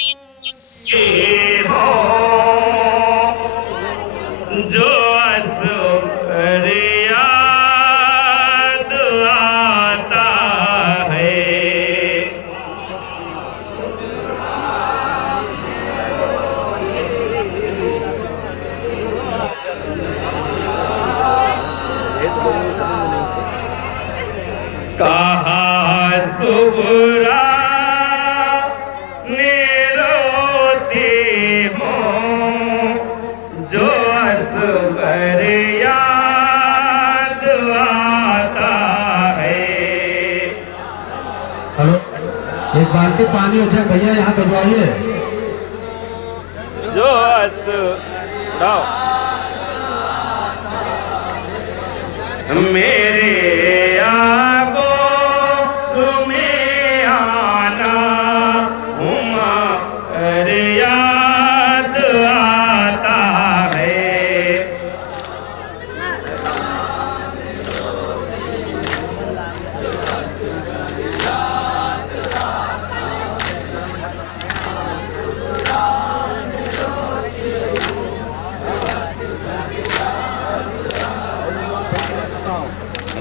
हो जो असर याद आता है। कहा सुगरा ने रोती हूँ जो असगर याद आता है। हेलो, एक बाल्टी पानी हो जाए भैया, यहाँ भिजवाइए। जो मेरे आगोश में आना उमर याद आता है।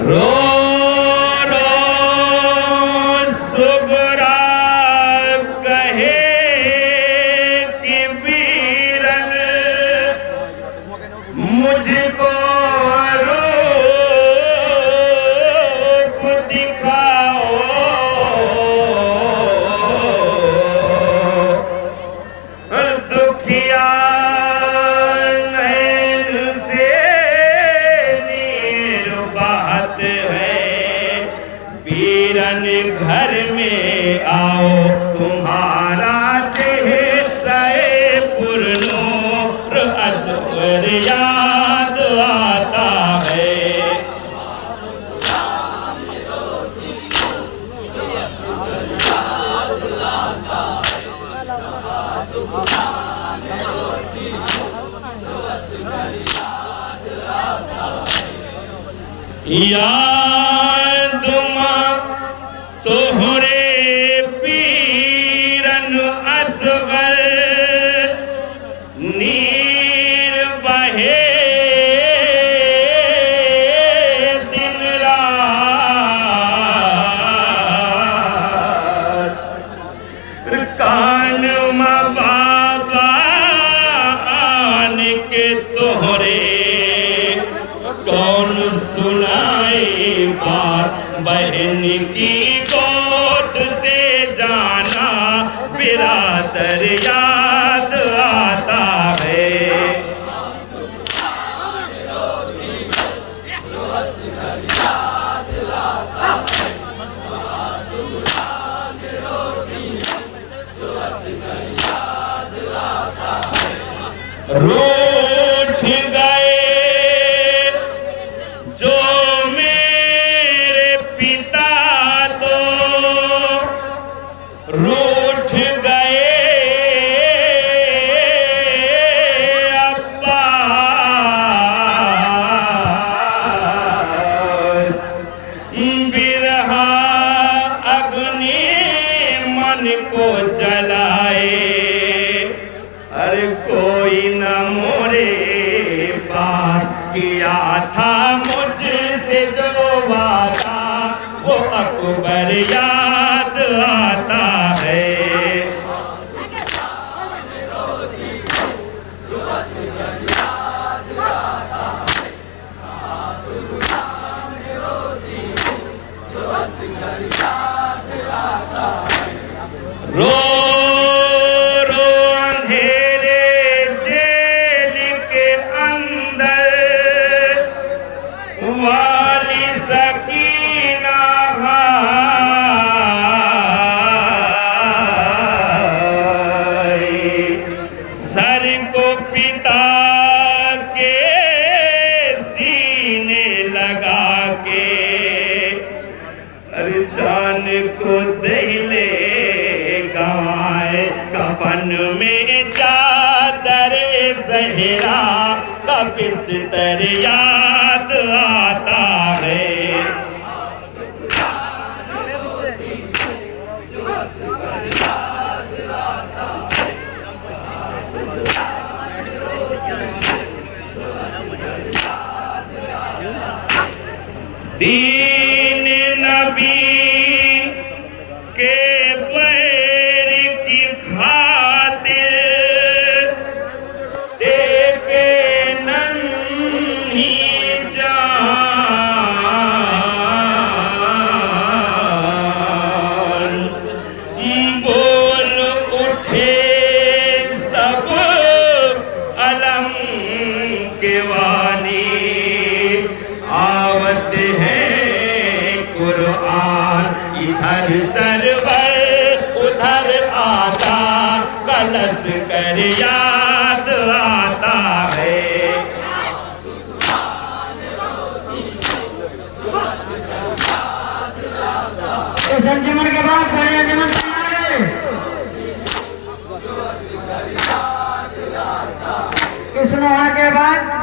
रो रो सुगरा कहे कि वीरन मुझको रूप दिखाओ। दुखिया नैन से नीर बात है। वीरन घर में आओ तुम्हारा चेहरा पुरनूर असगर याद आता है। याद तोहरे पीरन असगर नीर बहे दिन रात। कान बाबा आन के तोहरे कौन सुनाए बात। बहन की गोद से जाना बिरादर याद आता है। रूठ गए जो मेरे पिता तो रूठ गए अब्बा। बिरहा अग्नि मन को जलाए। अरे कोई न मोरे पास किया था मुझसे जो वादा वो अकबर याद आता है। रो रो अंधेरे जेल के अंदर वाली सकीना भाई सर को पिता के सीने लगा के। अरे जान को दहले गवाए कफन में चादर जहरा का बिस्तर याद आता है। दीन नबी के पैर की खातिर देके नन्ही जान बोल उठे सब अलम के वानी आवत है कुरान इधर सरवर उधर आता कलश कर याद आता है इस अंजुमन के बाद बड़े अंजुमन तैयार है। इस नोहा के बाद